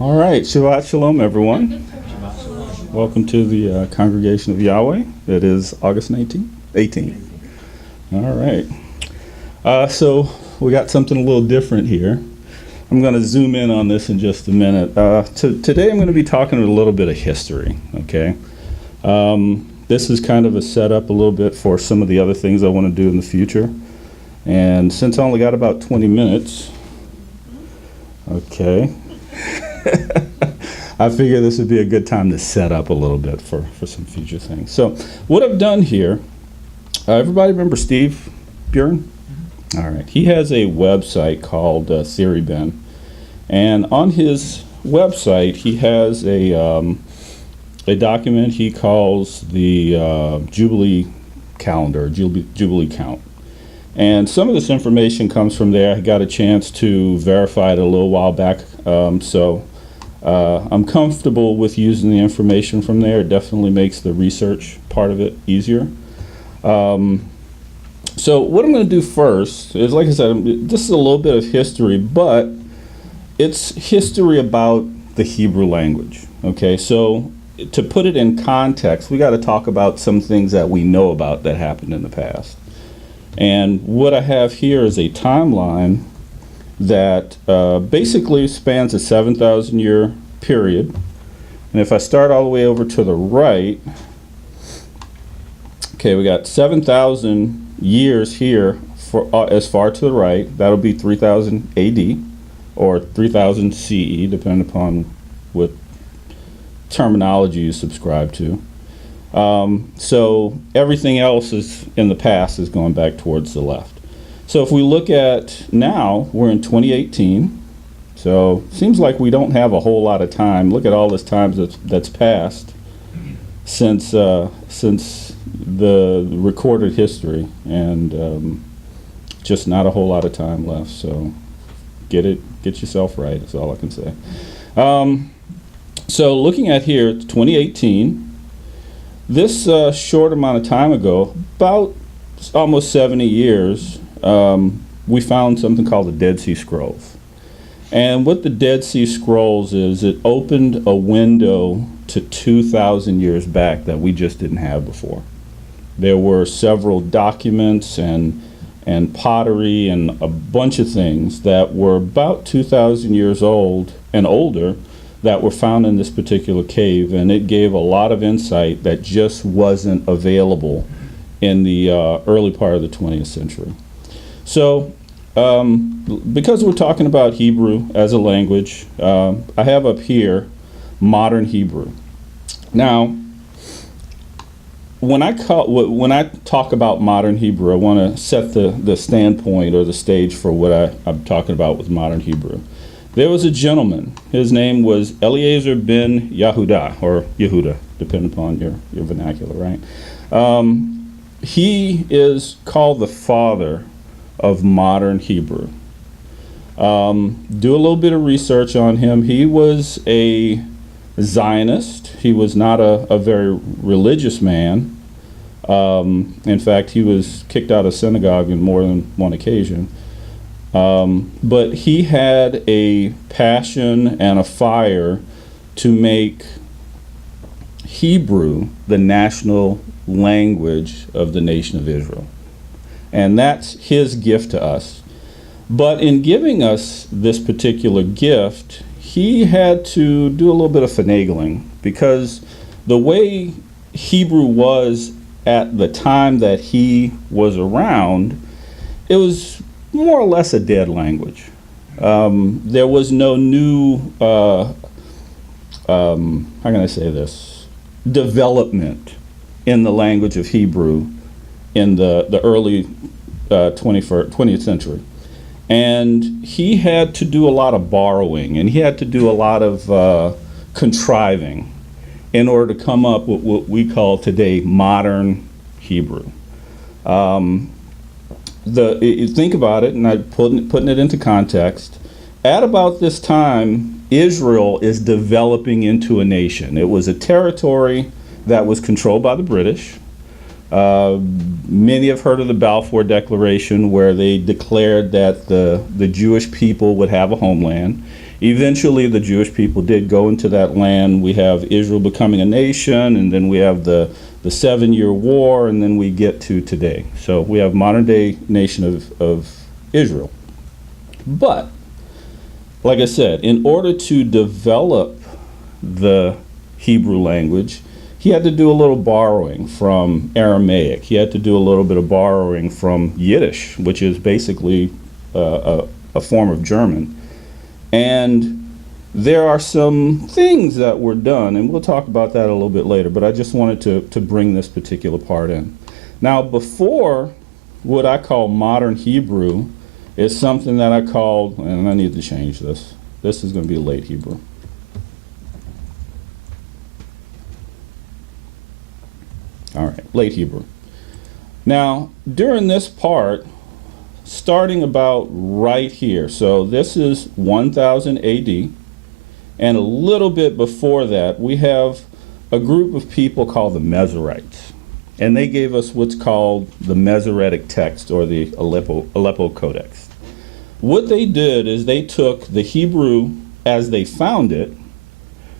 All right, Shabbat Shalom, everyone. Welcome to the congregation of Yahweh. It is August 18th. All right. So we got something a little different here. I'm going to zoom in on this in just a minute. Today I'm going to be talking a little bit of history, okay? This is kind of a setup a little bit for some of the other things I want to do in the future. And since I only got about 20 minutes, okay, I figure this would be a good time to set up a little bit for some future things. So what I've done here, everybody remember Steve Buren? Mm-hmm. All right. He has a website called Theory Ben. And on his website, he has a document he calls the Jubilee calendar, Jubilee count. And some of this information comes from there. I got a chance to verify it a little while back. So I'm comfortable with using the information from there. It definitely makes the research part of it easier. So what I'm going to do first is, like I said, this is a little bit of history, but it's history about the Hebrew language. Okay, so to put it in context, we got to talk about some things that we know about that happened in the past. And what I have here is a timeline that basically spans a 7,000 year period. And if I start all the way over to the right, okay, we got 7,000 years here for as far to the right. That'll be 3000 AD or 3000 CE, depending upon what terminology you subscribe to. So everything else is in the past is going back towards the left. So if we look at now, we're in 2018. So seems like we don't have a whole lot of time. Look at all this time that's passed since the recorded history, and just not a whole lot of time left. So get yourself right. That's all I can say. So looking at here, it's 2018. This short amount of time ago, about almost 70 years, we found something called the Dead Sea Scrolls. And what the Dead Sea Scrolls is, it opened a window to 2,000 years back that we just didn't have before. There were several documents and pottery and a bunch of things that were about 2,000 years old and older that were found in this particular cave, and it gave a lot of insight that just wasn't available in the early part of the 20th century. So because we're talking about Hebrew as a language, I have up here modern Hebrew. Now, when I talk about modern Hebrew, I want to set the standpoint or the stage for what I'm talking about with modern Hebrew. There was a gentleman. His name was Eliezer ben Yehuda, or Yehuda, depending upon your vernacular, right? He is called the father of modern Hebrew. Do a little bit of research on him. He was a Zionist. He was not a very religious man. In fact, he was kicked out of synagogue on more than one occasion. But he had a passion and a fire to make Hebrew the national language of the nation of Israel. And that's his gift to us. But in giving us this particular gift, he had to do a little bit of finagling, because the way Hebrew was at the time that he was around, it was more or less a dead language. There was no new, how can I say this, development in the language of Hebrew in the early 20th century. And he had to do a lot of borrowing, and he had to do a lot of contriving in order to come up with what we call today modern Hebrew. You think about it, and I'm putting it into context. At about this time, Israel is developing into a nation. It was a territory that was controlled by the British. Many have heard of the Balfour Declaration, where they declared that the Jewish people would have a homeland. Eventually, the Jewish people did go into that land. We have Israel becoming a nation, and then we have the 7-year war, and then we get to today. So we have modern day nation of Israel. But, like I said, in order to develop the Hebrew language, he had to do a little borrowing from Aramaic. He had to do a little bit of borrowing from Yiddish, which is basically a form of German. And there are some things that were done, and we'll talk about that a little bit later, but I just wanted to bring this particular part in. Now, before what I call modern Hebrew is something that I called, and I need to change this. This is going to be late Hebrew. All right, late Hebrew. Now, during this part, starting about right here, so this is 1000 AD, and a little bit before that, we have a group of people called the Masoretes, and they gave us what's called the Masoretic text, or the Aleppo Codex. What they did is they took the Hebrew as they found it,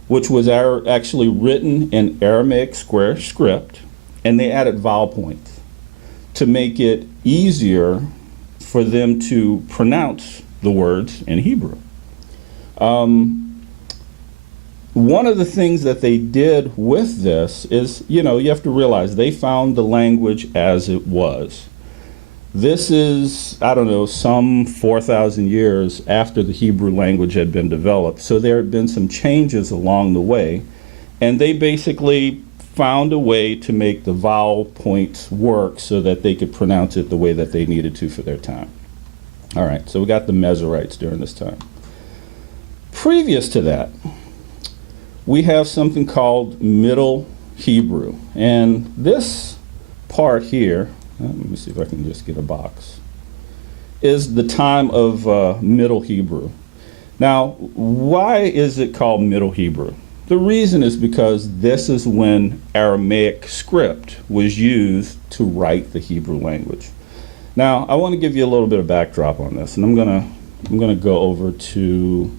which was actually written in Aramaic square script, and they added vowel points to make it easier for them to pronounce the words in Hebrew. One of the things that they did with this is, you have to realize they found the language as it was. This is, I don't know, some 4,000 years after the Hebrew language had been developed. So there had been some changes along the way, and they basically found a way to make the vowel points work so that they could pronounce it the way that they needed to for their time. All right, so we got the Masoretes during this time. Previous to that, we have something called Middle Hebrew. And this part here, let me see if I can just get a box, is the time of Middle Hebrew. Now, why is it called Middle Hebrew? The reason is because this is when Aramaic script was used to write the Hebrew language. Now, I want to give you a little bit of backdrop on this, and I'm gonna go over to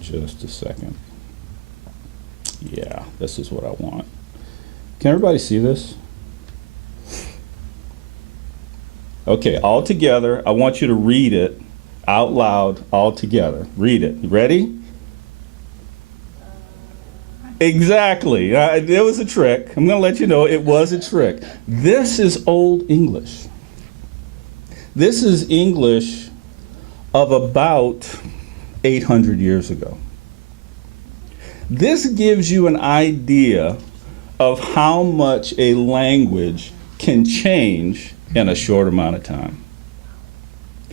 just a second. Yeah, this is what I want. Can everybody see this? Okay, all together, I want you to read it out loud, all together. Read it. You ready? Exactly. It was a trick. I'm going to let you know it was a trick. This is Old English. This is English of about 800 years ago. This gives you an idea of how much a language can change in a short amount of time.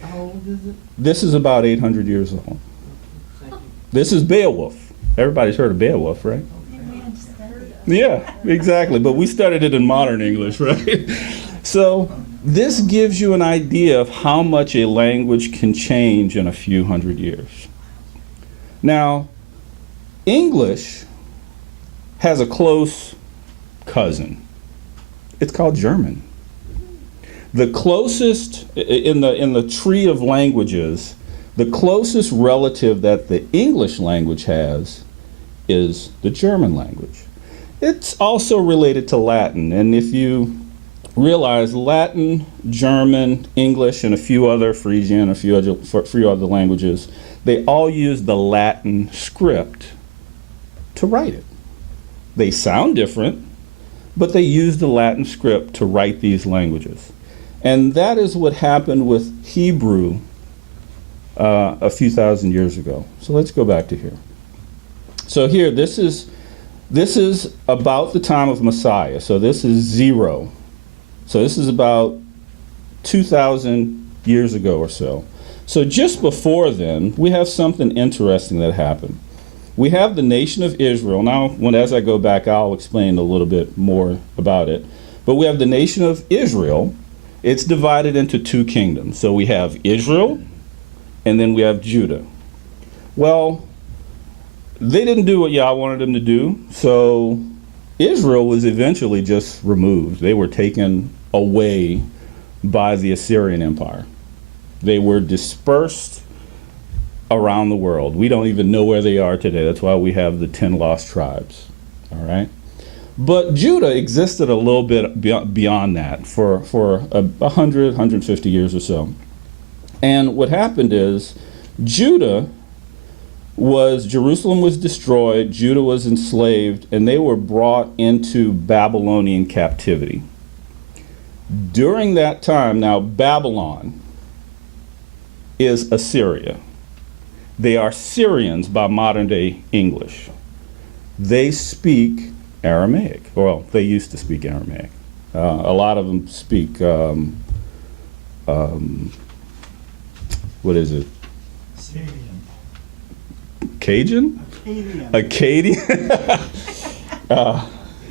How old is it? This is about 800 years old. This is Beowulf. Everybody's heard of Beowulf, right? Yeah, exactly. But we studied it in modern English, right? So this gives you an idea of how much a language can change in a few hundred years. Now, English has a close cousin. It's called German. The closest, in the tree of languages, the closest relative that the English language has is the German language. It's also related to Latin, and if you realize Latin, German, English, and a few other Frisian, a few other languages, they all use the Latin script to write it. They sound different, but they use the Latin script to write these languages. And that is what happened with Hebrew a few thousand years ago. So let's go back to here. So here, this is about the time of Messiah. So this is 0. So this is about 2,000 years ago or so. So just before then, we have something interesting that happened. We have the nation of Israel. Now, as I go back, I'll explain a little bit more about it. But we have the nation of Israel. It's divided into 2 kingdoms. So we have Israel, and then we have Judah. Well, they didn't do what Yah wanted them to do, so Israel was eventually just removed. They were taken away by the Assyrian Empire. They were dispersed around the world. We don't even know where they are today. That's why we have the 10 lost tribes. All right. But Judah existed a little bit beyond that for 100, 150 years or so. And what happened is Jerusalem was destroyed, Judah was enslaved, and they were brought into Babylonian captivity. During that time, now Babylon is Assyria. They are Syrians by modern day English. They speak Aramaic. Well, they used to speak Aramaic. A lot of them speak, what is it? Cajun? Akkadian?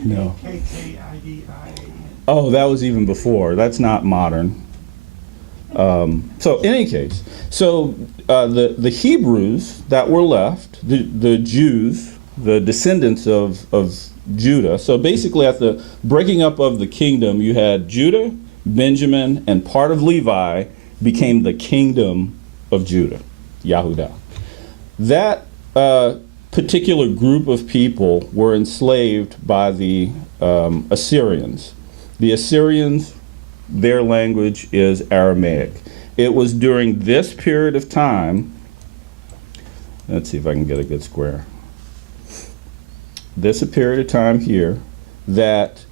No. K-K-I-D-I-A-N. Oh, that was even before. That's not modern. So in any case, so the Hebrews that were left, the Jews, the descendants of Judah. So basically at the breaking up of the kingdom, you had Judah, Benjamin, and part of Levi became the kingdom of Judah, Yahudah. That particular group of people were enslaved by the Assyrians. The Assyrians, their language is Aramaic. It was during this period of time, let's see if I can get a good square. This period of time here that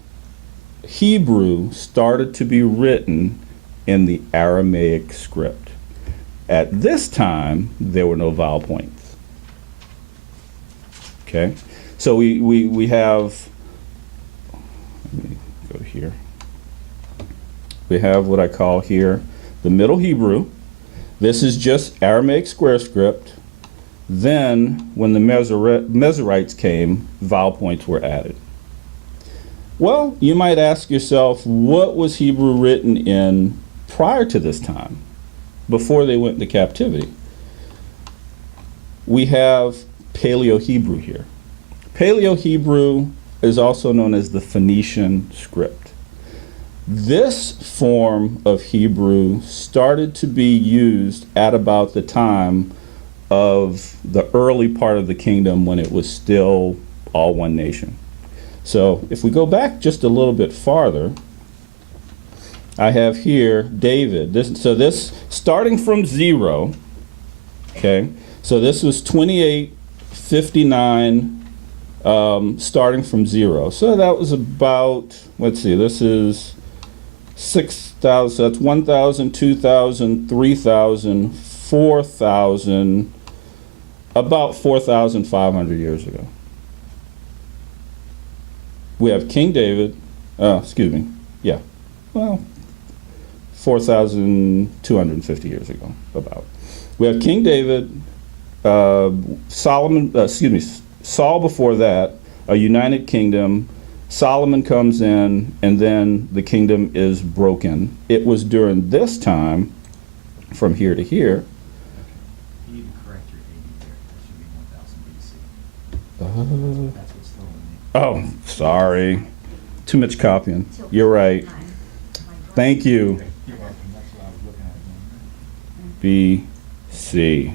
Hebrew started to be written in the Aramaic script. At this time, there were no vowel points. Okay, so we have, let me go here. We have what I call here the Middle Hebrew. This is just Aramaic square script. Then, when the Mezerites came, vowel points were added. Well, you might ask yourself, what was Hebrew written in prior to this time, before they went into captivity? We have Paleo-Hebrew here. Paleo-Hebrew is also known as the Phoenician script. This form of Hebrew started to be used at about the time of the early part of the kingdom when it was still all one nation. So if we go back just a little bit farther, I have here David. This starting from 0, okay? So this was 2859, starting from 0. So that was about, let's see, this is 6,000, so that's 1,000, 2,000, 3,000, 4,000, about 4,500 years ago. We have King David, excuse me, yeah, well, 4,250 years ago, about. We have King David, Saul before that, a united kingdom. Solomon comes in, and then the kingdom is broken. It was during this time, from here to here. You need to correct your 80 there. That should be 1000 BC. That's what's throwing me. Oh, sorry. Too much copying. You're right. Thank you. You're welcome. That's what I was looking at. BC.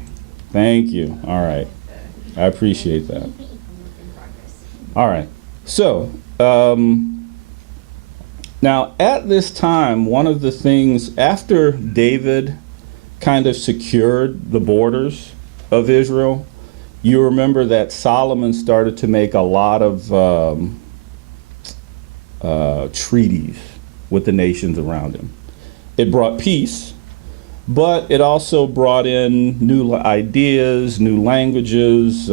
Thank you. All right. I appreciate that. All right. So, now at this time, one of the things, after David kind of secured the borders of Israel, you remember that Solomon started to make a lot of treaties with the nations around him. It brought peace, but it also brought in new ideas, new languages,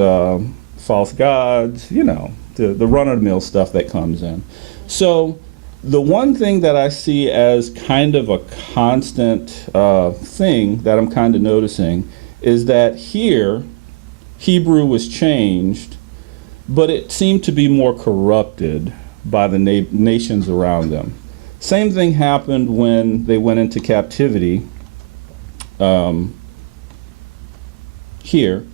false gods, you know, the run-of-the-mill stuff that comes in. So the one thing that I see as kind of a constant thing that I'm kind of noticing is that here, Hebrew was changed, but it seemed to be more corrupted by the nations around them. Same thing happened when they went into captivity here.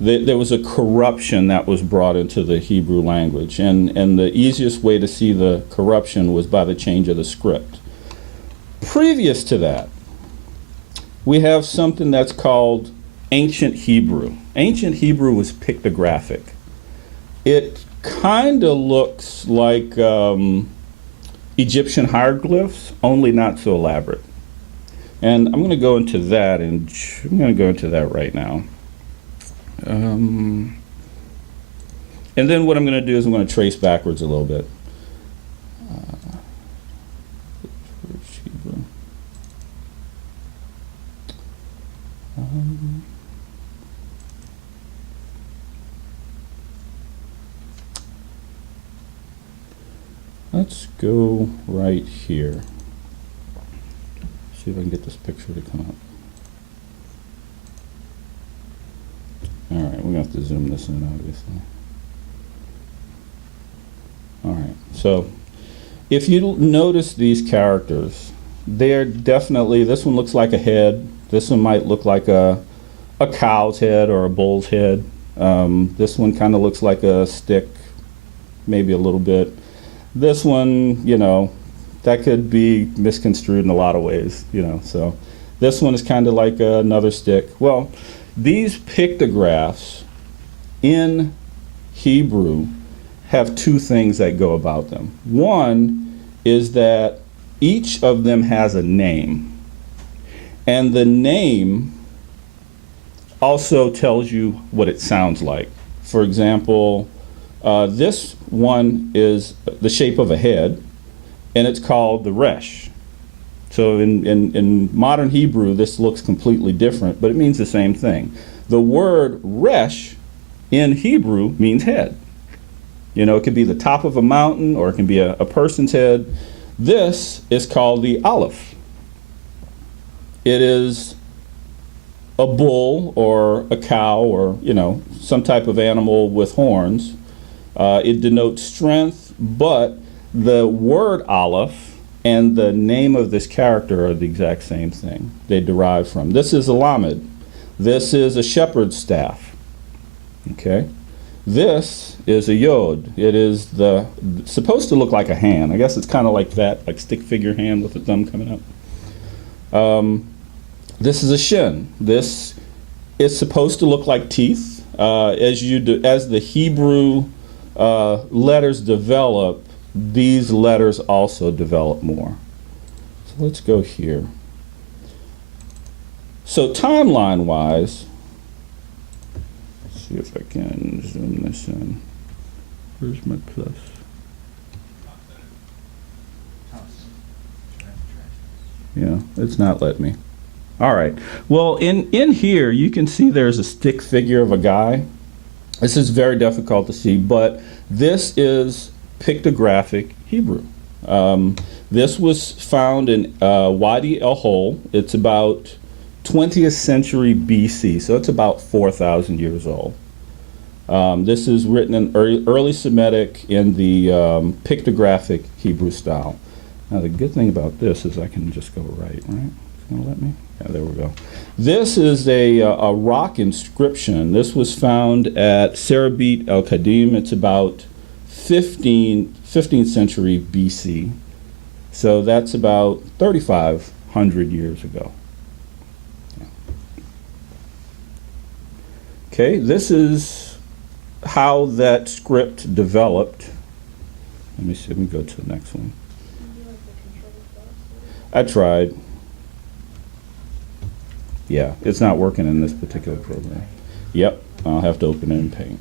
There was a corruption that was brought into the Hebrew language, and the easiest way to see the corruption was by the change of the script. Previous to that, we have something that's called Ancient Hebrew. Ancient Hebrew was pictographic. It kind of looks like Egyptian hieroglyphs, only not so elaborate. And I'm going to go into that, and I'm going to go into that right now. And then what I'm going to do is I'm going to trace backwards a little bit. Hebrew. Let's go right here. See if I can get this picture to come up. All right, we're going to have to zoom this in, obviously. All right, so if you notice these characters, they're definitely, this one looks like a head. This one might look like a cow's head or a bull's head. This one kind of looks like a stick, maybe a little bit. This one, you know, that could be misconstrued in a lot of ways, you know. So this one is kind of like another stick. Well, these pictographs in Hebrew have two things that go about them. One is that each of them has a name. And the name also tells you what it sounds like. For example, this one is the shape of a head, and it's called the resh. So in modern Hebrew, this looks completely different, but it means the same thing. The word resh in Hebrew means head. You know, it could be the top of a mountain, or it can be a person's head. This is called the aleph. It is a bull or a cow, or, you know, some type of animal with horns. It denotes strength, but the word aleph and the name of this character are the exact same thing. They derive from. This is a lamed. This is a shepherd's staff. Okay. This is a yod. It is supposed to look like a hand. I guess it's kind of like that, like stick figure hand with the thumb coming up. This is a shin. This is supposed to look like teeth. As the Hebrew letters develop, these letters also develop more. So let's go here. So timeline-wise, let's see if I can zoom this in. Where's my plus? Yeah, it's not letting me. All right. Well, in here, you can see there's a stick figure of a guy. This is very difficult to see, but this is pictographic Hebrew. This was found in Wadi El Hol. It's about 20th century BC, so it's about 4,000 years old. This is written in early Semitic in the pictographic Hebrew style. Now, the good thing about this is I can just go right? It's going to let me? Yeah, there we go. This is a rock inscription. This was found at Serabit El Kadim. It's about 15th century BC. So that's about 3,500 years ago. Okay, this is how that script developed. Let me see, let me go to the next one. I tried. Yeah, it's not working in this particular program. Yep, I'll have to open it in Paint.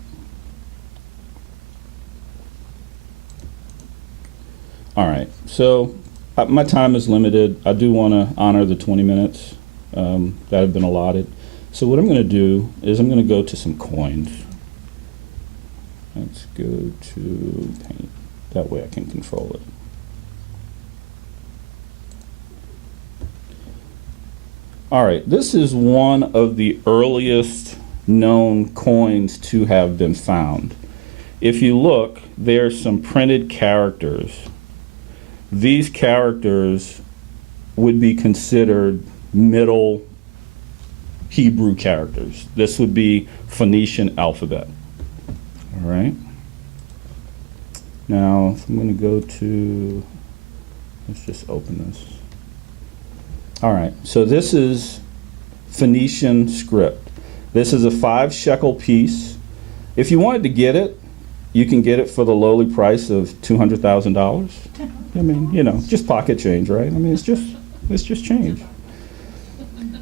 All right, so my time is limited. I do want to honor the 20 minutes that have been allotted. So what I'm going to do is I'm going to go to some coins. Let's go to Paint. That way I can control it. All right, this is one of the earliest known coins to have been found. If you look, there's some printed characters. These characters would be considered Middle Hebrew characters. This would be Phoenician alphabet. All right. Now, I'm going to go to, let's just open this. All right, so this is Phoenician script. This is a 5 shekel piece. If you wanted to get it, you can get it for the lowly price of $200,000. I mean, you know, just pocket change, right? I mean, it's just change.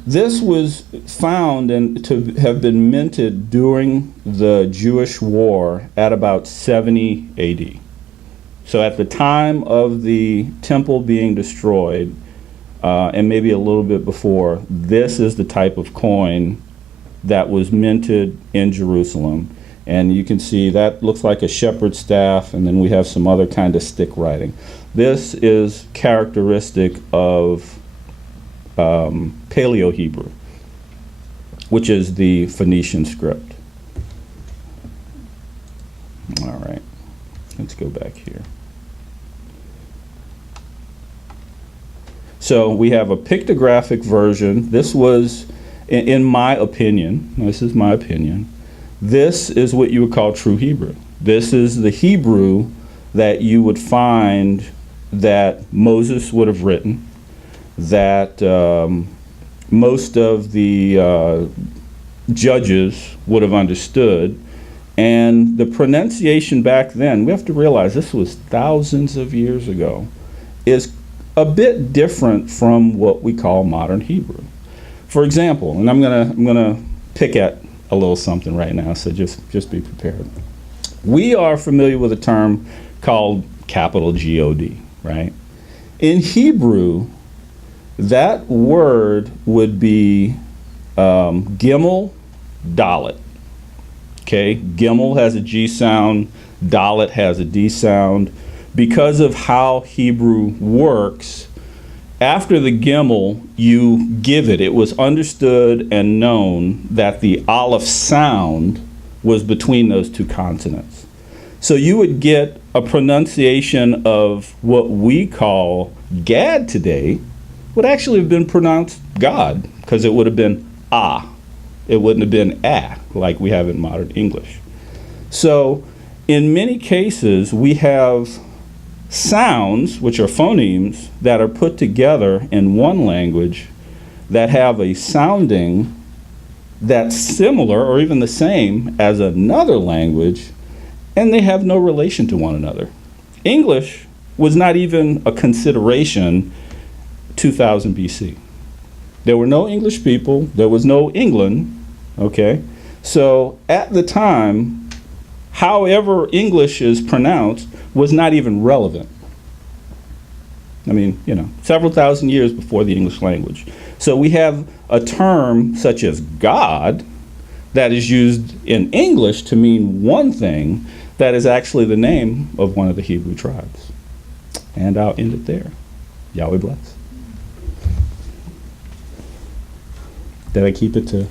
This was found and to have been minted during the Jewish war at about 70 AD. So at the time of the temple being destroyed, and maybe a little bit before, this is the type of coin that was minted in Jerusalem. And you can see that looks like a shepherd's staff, and then we have some other kind of stick writing. This is characteristic of Paleo-Hebrew, which is the Phoenician script. All right, let's go back here. So we have a pictographic version. This was, in my opinion, this is my opinion, this is what you would call true Hebrew. This is the Hebrew that you would find that Moses would have written, that most of the judges would have understood. And the pronunciation back then, we have to realize this was thousands of years ago, is a bit different from what we call modern Hebrew. For example, and I'm gonna pick at a little something right now, so just be prepared. We are familiar with a term called capital G-O-D, right? In Hebrew, that word would be Gimel Dalet. Okay, Gimel has a G sound, Dalet has a D sound. Because of how Hebrew works, after the Gimel, you give it. It was understood and known that the Aleph sound was between those two consonants. So you would get a pronunciation of what we call Gad today would actually have been pronounced God, because it would have been ah. It wouldn't have been ah, like we have in modern English. So in many cases, we have sounds, which are phonemes, that are put together in one language that have a sounding that's similar or even the same as another language, and they have no relation to one another. English was not even a consideration 2000 BC. There were no English people, there was no England, okay? So at the time, however English is pronounced was not even relevant. I mean, you know, several thousand years before the English language. So we have a term such as God that is used in English to mean one thing that is actually the name of one of the Hebrew tribes. And I'll end it there. Yahweh bless. Did I keep it to